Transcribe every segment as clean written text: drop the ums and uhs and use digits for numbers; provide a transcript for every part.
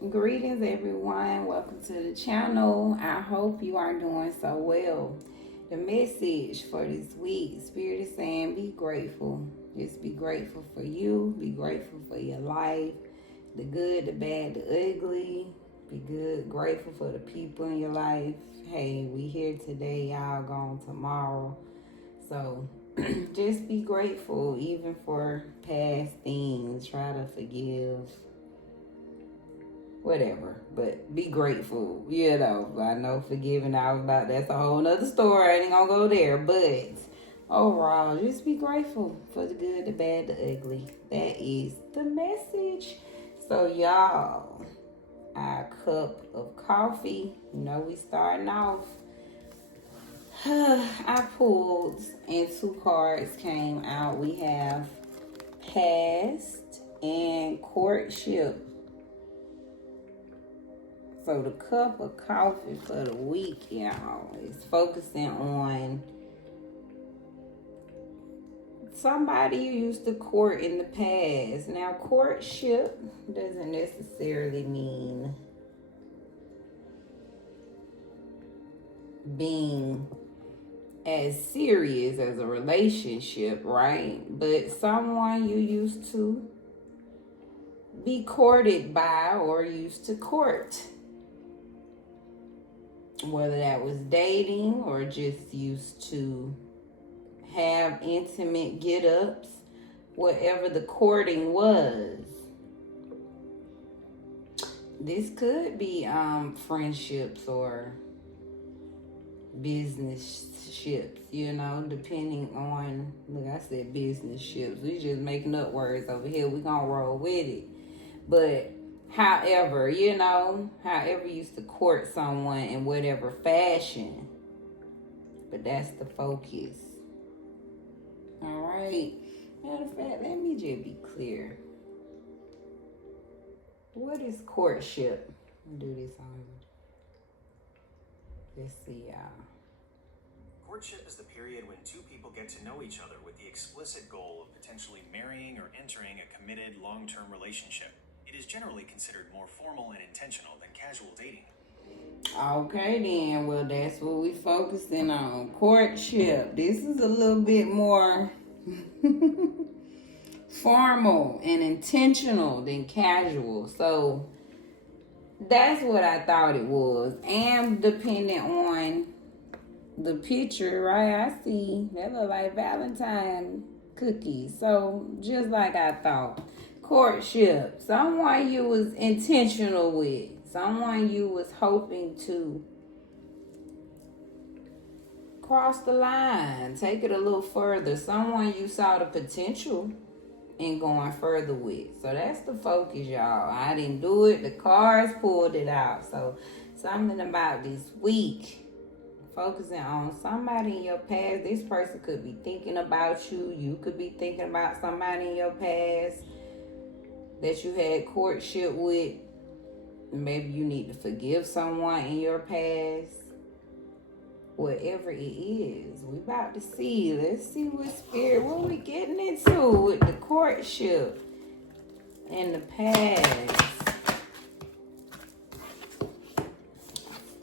Greetings, everyone. Welcome to the channel. I hope you are doing so well. The message for this week, Spirit is saying, be grateful. Just be grateful for you. Be grateful for your life. The good, the bad, the ugly. Be good, grateful for the people in your life. Hey, we here today, y'all gone tomorrow. So just be grateful, even for past things. Try to forgive whatever, but be grateful. I know forgiving, that's a whole nother story. I ain't gonna go there, but overall, just be grateful for the good, the bad, the ugly. That is the message. So y'all, our cup of coffee, we starting off. I pulled and two cards came out. We have past and courtship. So the cup of coffee for the week, y'all, is focusing on somebody you used to court in the past. Now, courtship doesn't necessarily mean being as serious as a relationship, right? But someone you used to be courted by or used to court. Whether that was dating or just used to have intimate get-ups, whatever the courting was. This could be friendships or business ships, depending on, look, I said business ships. We just making up words over here. We gonna roll with it. But however, however you used to court someone in whatever fashion. But that's the focus. All right. Matter of fact, let me just be clear. What is courtship? I'll do this on. Let's see, y'all. Courtship is the period when two people get to know each other with the explicit goal of potentially marrying or entering a committed long-term relationship. It is generally considered more formal and intentional than casual dating. Okay, then. Well, that's what we focusing on. Courtship. This is a little bit more formal and intentional than casual. So that's what I thought it was. And depending on the picture, right, I see that look like Valentine cookies. So just like I thought. Courtship, someone you was intentional with, someone you was hoping to cross the line, take it a little further, someone you saw the potential in going further with. So that's the focus, y'all. I didn't do it, the cards pulled it out. So something about this week, focusing on somebody in your past. This person could be thinking about you. You could be thinking about somebody in your past that you had courtship with. Maybe you need to forgive someone in your past. Whatever it is, we about to see. Let's see what we getting into with the courtship in the past.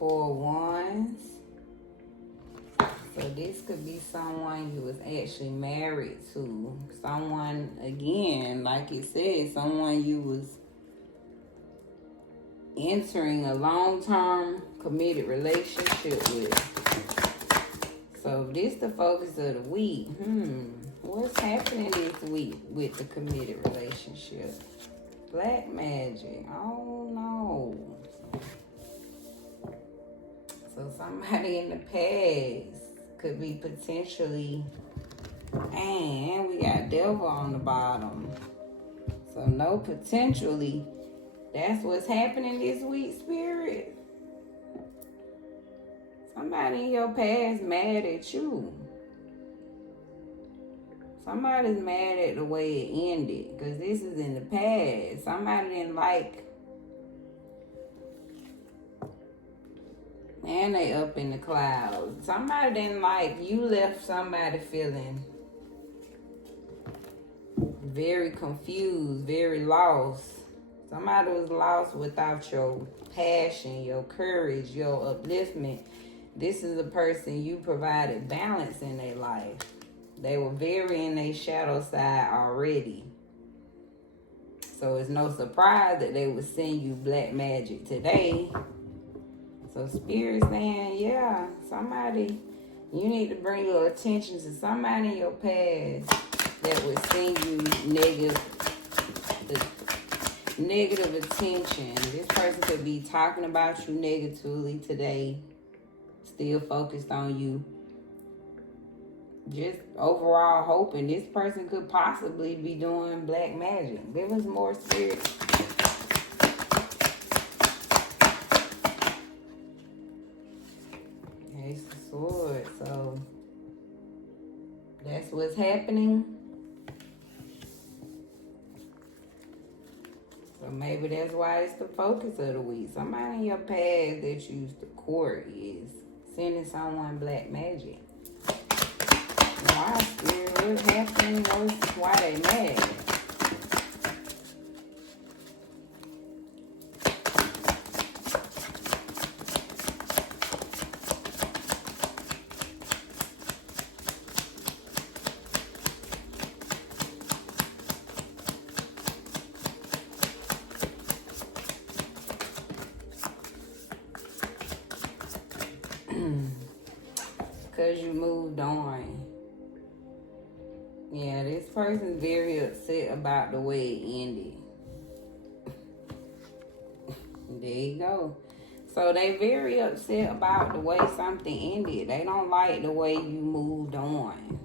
4 wands. So this could be someone you was actually married to. Someone, again, like it said, someone you was entering a long-term committed relationship with. So this the focus of the week. What's happening this week with the committed relationship? Black magic. Oh no. So somebody in the past could be potentially, and we got devil on the bottom. So no, potentially, that's what's happening this week, Spirit. Somebody in your past mad at you. Somebody's mad at the way it ended, because this is in the past. Somebody didn't like, and they up in the clouds. Somebody didn't like, you left somebody feeling very confused, very lost. Somebody was lost without your passion, your courage, your upliftment. This is a person you provided balance in their life. They were very in their shadow side already. So it's no surprise that they would send you black magic today. So Spirit saying, yeah, somebody, you need to bring your attention to somebody in your past that would send you negative attention. This person could be talking about you negatively today, still focused on you. Just overall hoping this person could possibly be doing black magic. Give us more, Spirit. Ace of Swords. So that's what's happening. So maybe that's why it's the focus of the week. Somebody in your past that you used to court is sending someone black magic. Why, Spirit? What's happening? Why they mad? Because you moved on. Yeah, this person's very upset about the way it ended. There you go. So they very upset about the way something ended. They don't like the way you moved on.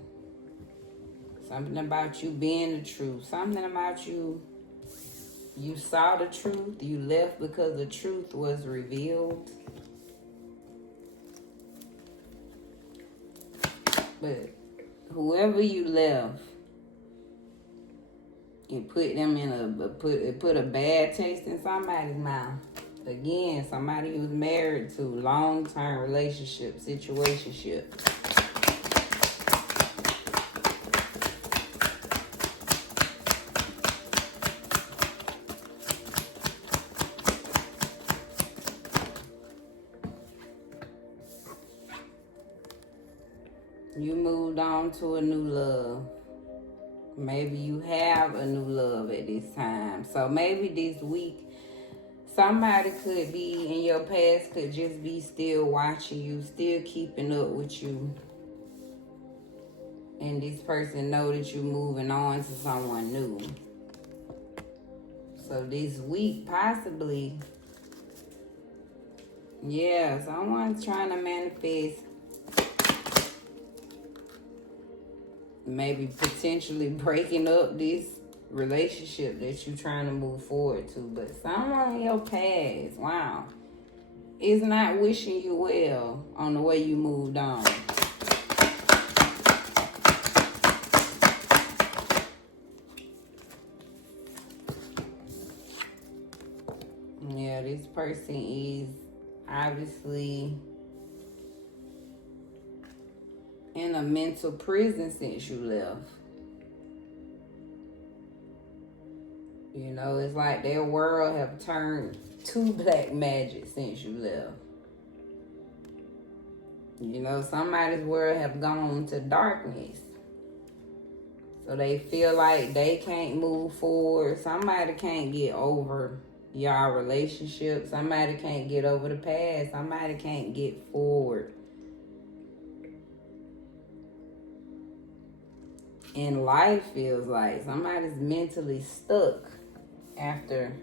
Something about you being the truth. Something about you saw the truth. You left because the truth was revealed. But whoever you left, it put them in put a bad taste in somebody's mouth. Again, somebody who's married to, long-term relationship, situationship. You moved on to a new love. Maybe you have a new love at this time. So maybe this week, somebody could be in your past, could just be still watching you, still keeping up with you. And this person know that you're moving on to someone new. So this week, possibly, yeah, someone's trying to manifest. Maybe potentially breaking up this relationship that you're trying to move forward to. But someone in your past, wow, is not wishing you well on the way you moved on. Yeah, this person is obviously in a mental prison since you left. You know, it's like their world have turned to black magic since you left. You know, somebody's world have gone to darkness. So they feel like they can't move forward. Somebody can't get over y'all relationship. Somebody can't get over the past. Somebody can't get forward. And life feels like somebody's mentally stuck after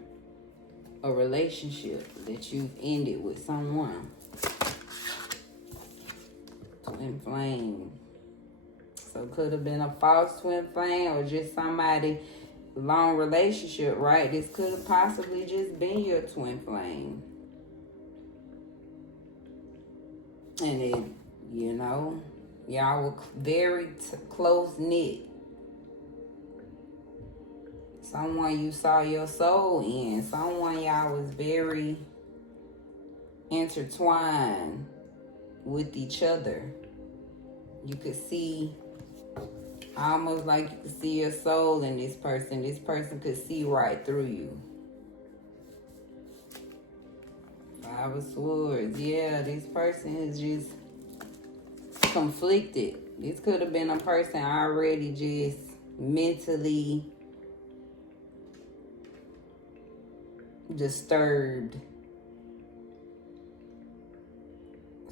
a relationship that you've ended with someone. Twin flame. So could have been a false twin flame or just somebody long relationship, right? This could have possibly just been your twin flame. And it, you know, y'all were very close knit. Someone you saw your soul in. Someone y'all was very intertwined with each other. You could see, almost like you could see your soul in this person. This person could see right through you. Five of Swords. Yeah, this person is just conflicted. This could have been a person already just mentally disturbed.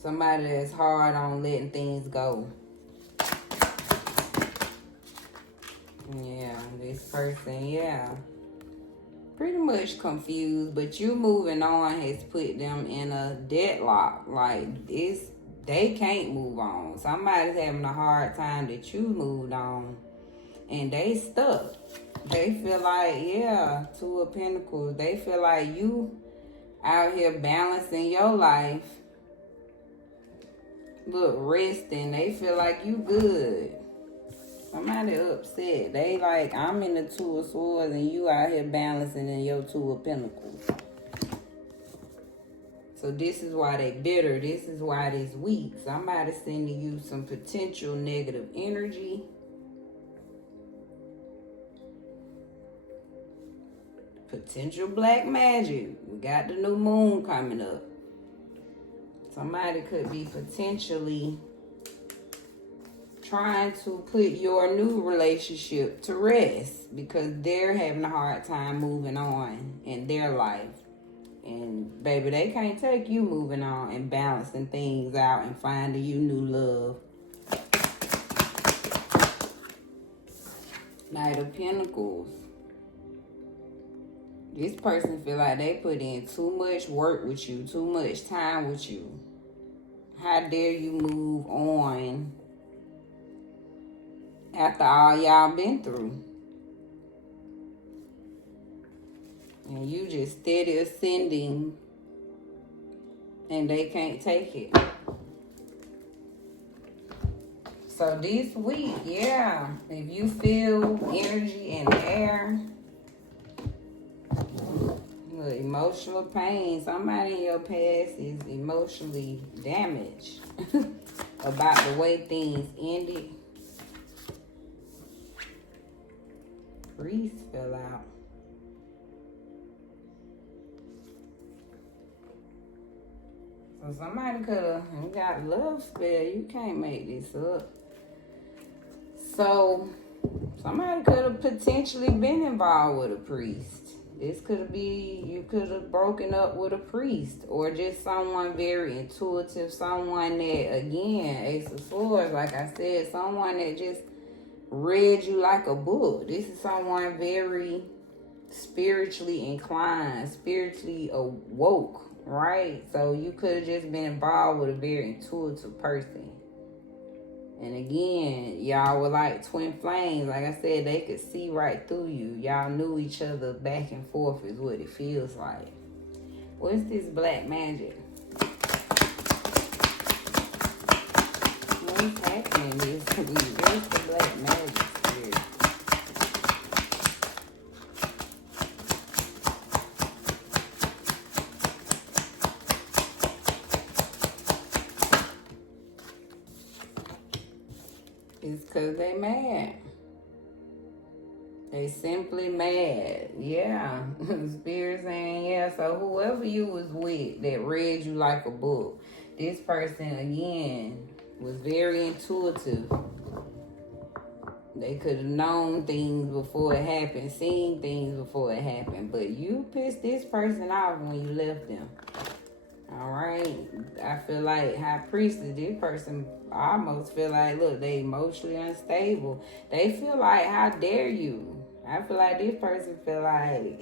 Somebody that's hard on letting things go. Yeah, this person, yeah. Pretty much confused, but you moving on has put them in a deadlock. Like, they can't move on. Somebody's having a hard time that you moved on, and they stuck. They feel like, yeah, Two of Pentacles. They feel like you out here balancing your life. Look, resting. They feel like you good. Somebody upset. They like, I'm in the Two of Swords and you out here balancing in your Two of Pentacles. So this is why they bitter. This is why they's weak. Somebody's sending you some potential negative energy. Potential black magic. We got the new moon coming up. Somebody could be potentially trying to put your new relationship to rest because they're having a hard time moving on in their life. And baby, they can't take you moving on and balancing things out and finding you new love. Knight of Pentacles. This person feel like they put in too much work with you, too much time with you. How dare you move on after all y'all been through? And you just steady ascending and they can't take it. So this week, yeah, if you feel energy in the air, look, emotional pain, somebody in your past is emotionally damaged about the way things ended. Priest fell out. So somebody could have got love spell. You can't make this up. So somebody could have potentially been involved with a priest. This could be, you could have broken up with a priest or just someone very intuitive, someone that, again, Ace of Swords, like I said, someone that just read you like a book. This is someone very spiritually inclined, spiritually awoke, right? So you could have just been involved with a very intuitive person. And again, y'all were like twin flames. Like I said, they could see right through you. Y'all knew each other back and forth is what it feels like. What's this black magic? What's happening this week? Where's the black magic spirit? It's because they mad. They simply mad. Yeah. Spirit saying, yeah. So whoever you was with that read you like a book, this person, again, was very intuitive. They could have known things before it happened, seen things before it happened. But you pissed this person off when you left them. All right, I feel like High Priestess, this person, I almost feel like, look, they emotionally unstable. They feel like, how dare you? I feel like this person feel like,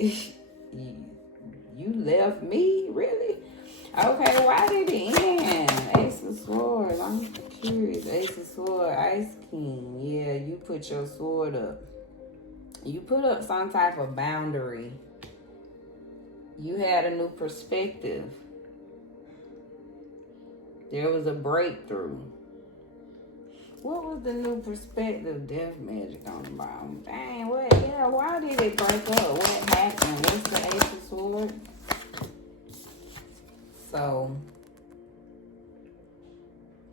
you left me, really? Okay, why did it end? Ace of Swords, I'm curious. Ace of Swords, Ice King, yeah, you put your sword up. You put up some type of boundary. You had a new perspective. There was a breakthrough. What was the new perspective? Death magic on the bottom. Dang, what? Yeah, why did it break up? What happened? What's the Ace of Swords? So,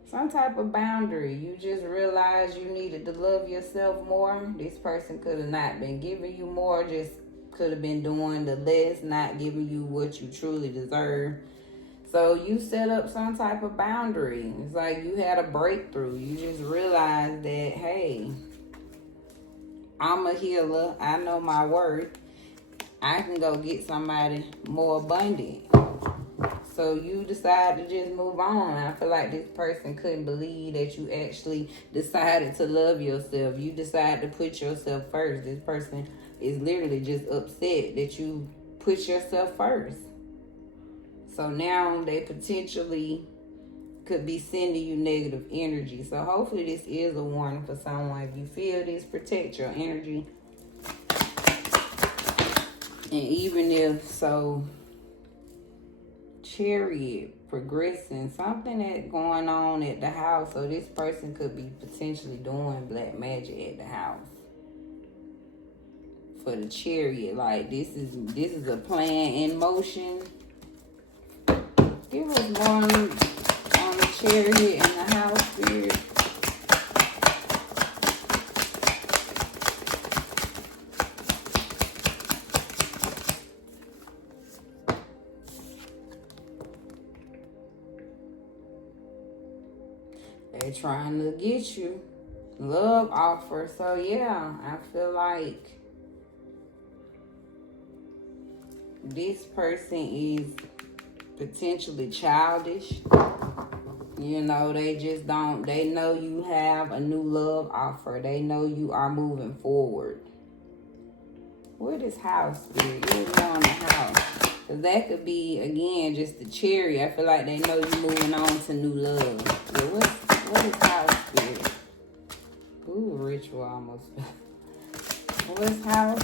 some type of boundary. You just realized you needed to love yourself more. This person could have not been giving you more. Just could have been doing the less, not giving you what you truly deserve. So you set up some type of boundary. It's like you had a breakthrough. You just realized that, hey, I'm a healer. I know my worth. I can go get somebody more abundant. So you decide to just move on. I feel like this person couldn't believe that you actually decided to love yourself. You decided to put yourself first. This person is literally just upset that you put yourself first. So now they potentially could be sending you negative energy. So hopefully this is a warning for someone. If you feel this, protect your energy. And even if so, Chariot, progressing, something that going on at the house. So this person could be potentially doing black magic at the house. For the Chariot, like this is a plan in motion. Give us one on the Chariot in the house, Spirit. They trying to get you. Love offer. So yeah, I feel like this person is potentially childish. You know, they just don't, they know you have a new love offer. They know you are moving forward. What is house, Spirit? What is on the house? Because that could be, again, just the cherry. I feel like they know you're moving on to new love. But what is house, Spirit? Ooh, ritual almost. What's house?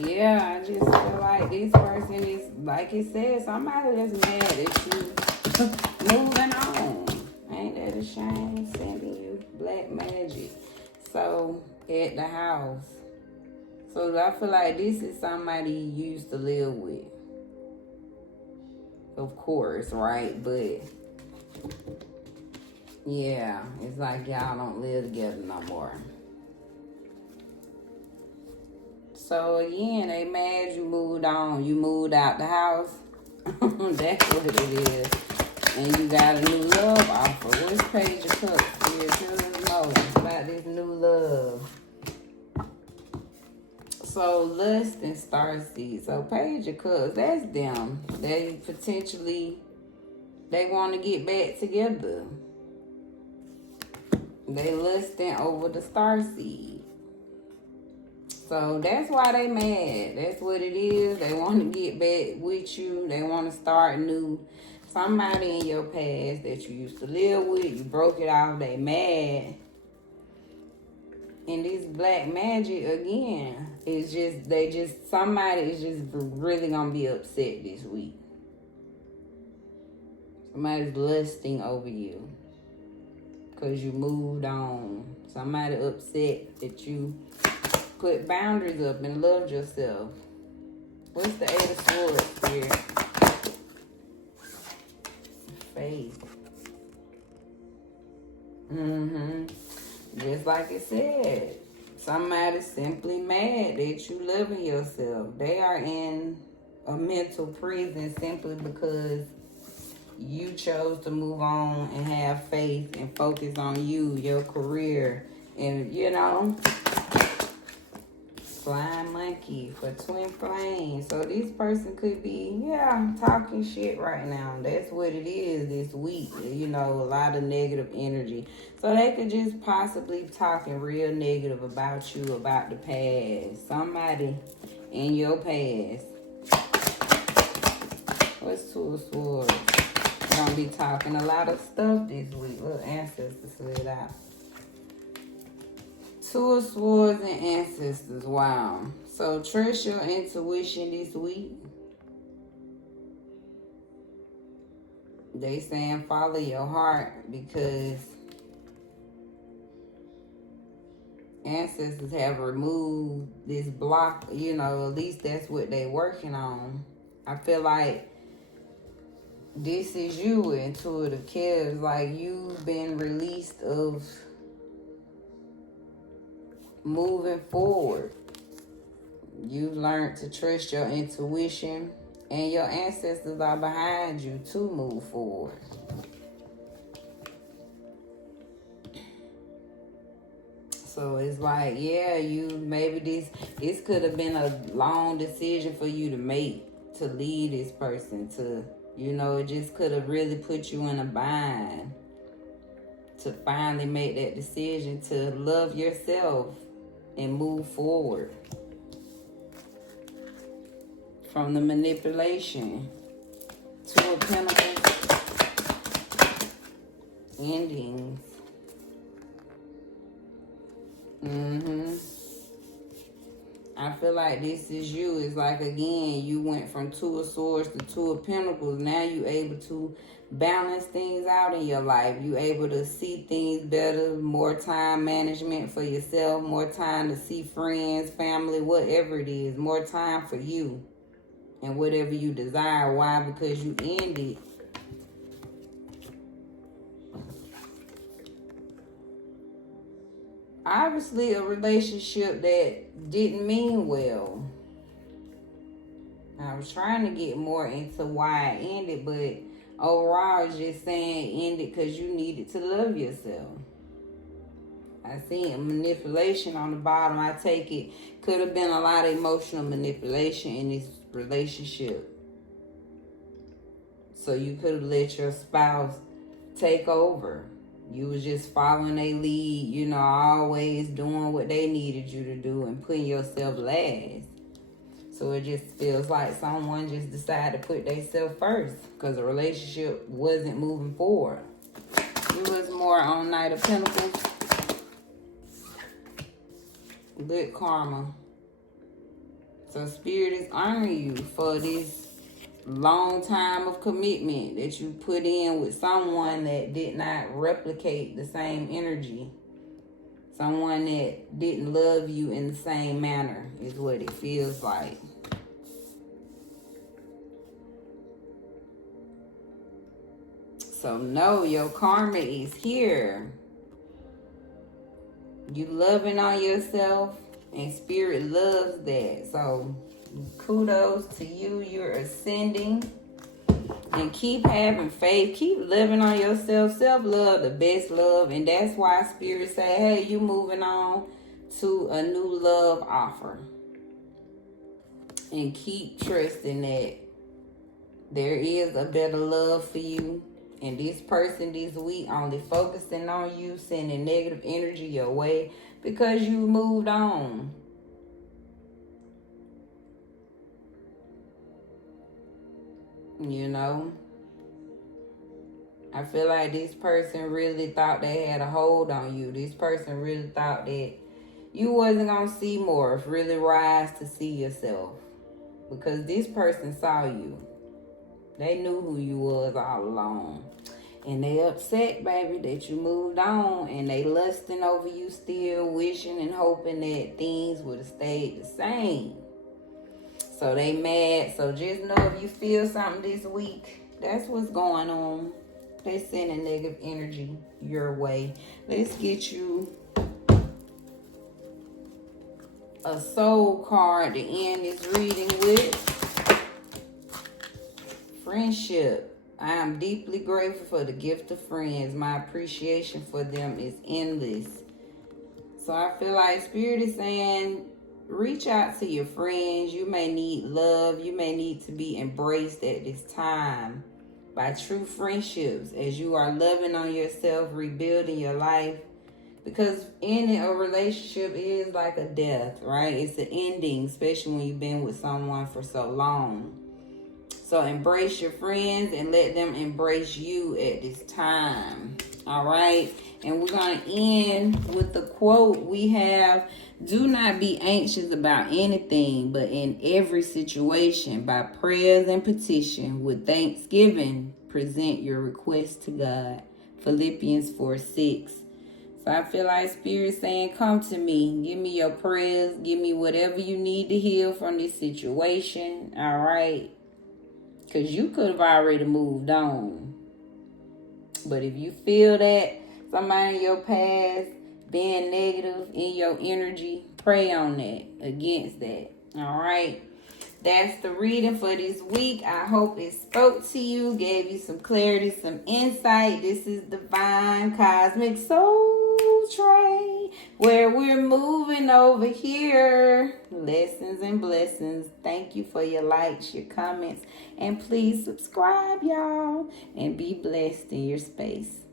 Yeah, I just feel like this person is, like it said, somebody that's mad at you moving on. Ain't that a shame? Sending you black magic. So, at the house. So, I feel like this is somebody you used to live with. Of course, right? But, yeah, it's like y'all don't live together no more. So again, they mad you moved on. You moved out the house. That's what it is. And you got a new love offer. What's Page of Cups? Here, tell us more about this new love. So lust and starseed. So Page of Cups, that's them. They potentially, they want to get back together. They lusting over the starseed. So that's why they mad. That's what it is. They want to get back with you. They want to start new. Somebody in your past that you used to live with, you broke it off, they mad. And this black magic, again, is just, somebody is just really going to be upset this week. Somebody's lusting over you because you moved on. Somebody upset that you put boundaries up and loved yourself. What's the Eight of Swords here? Faith. Just like it said. Somebody's simply mad that you loving yourself. They are in a mental prison simply because you chose to move on and have faith and focus on you, your career, and you know, flying monkey for twin flames. So this person could be, talking shit right now. That's what it is this week. You know, a lot of negative energy. So they could just possibly talking real negative about you, about the past. Somebody in your past. What's Two of Swords? Gonna be talking a lot of stuff this week. Little ancestors slid out. Two of Swords and ancestors. Wow. So trust your intuition this week. They saying follow your heart because ancestors have removed this block, you know, at least that's what they working on. I feel like this is you, intuitive kids. Like, you've been released of moving forward. You've learned to trust your intuition, and your ancestors are behind you to move forward. So it's like, yeah, maybe this could have been a long decision for you to make, to leave this person, to, you know, it just could have really put you in a bind to finally make that decision to love yourself and move forward from the manipulation. Two of Pentacles, endings. I feel like this is you. It's like, again, you went from Two of Swords to Two of Pentacles. Now you able to balance things out in your life. You able to see things better, more time management for yourself, more time to see friends, family, whatever it is, more time for you and whatever you desire. Why? Because you ended obviously a relationship that didn't mean well. I was trying to get more into why it ended, but overall it's just saying it ended because you needed to love yourself. I see manipulation on the bottom. I take it could have been a lot of emotional manipulation in this relationship. So you could have let your spouse take over. You was just following their lead, you know, always doing what they needed you to do and putting yourself last. So it just feels like someone just decided to put themselves first because the relationship wasn't moving forward. It was more on Knight of Pentacles. Good karma. So Spirit is honoring you for this long time of commitment that you put in with someone that did not replicate the same energy. Someone that didn't love you in the same manner is what it feels like. So no, your karma is here. You loving on yourself, and Spirit loves that. So kudos to you. You're ascending. And keep having faith. Keep living on yourself. Self-love, the best love. And that's why Spirit say, hey, you moving on to a new love offer. And keep trusting that there is a better love for you. And this person this week only focusing on you, sending negative energy your way because you moved on. You know, I feel like this person really thought they had a hold on you. This person really thought that you wasn't going to see more, really rise to see yourself. Because this person saw you. They knew who you was all along. And they upset, baby, that you moved on. And they lusting over you still, wishing and hoping that things would have stayed the same. So they mad. So just know if you feel something this week, that's what's going on. They sending negative energy your way. Let's get you a soul card to end this reading with. Friendship. I am deeply grateful for the gift of friends. My appreciation for them is endless. So I feel like Spirit is saying, reach out to your friends. You may need love. You may need to be embraced at this time by true friendships as you are loving on yourself, rebuilding your life. Because ending a relationship is like a death, right? It's an ending, especially when you've been with someone for so long. So embrace your friends and let them embrace you at this time. All right. And we're going to end with the quote we have. Do not be anxious about anything, but in every situation, by prayers and petition, with thanksgiving, present your request to God. Philippians 4:6. So I feel like Spirit saying, come to me. Give me your prayers. Give me whatever you need to heal from this situation. All right? Because you could have already moved on. But if you feel that somebody in your past being negative in your energy, pray on that, against that. All right? That's the reading for this week. I hope it spoke to you, gave you some clarity, some insight. This is Divine Cosmic Soul Train, where we're moving over here. Lessons and blessings. Thank you for your likes, your comments, and please subscribe, y'all, and be blessed in your space.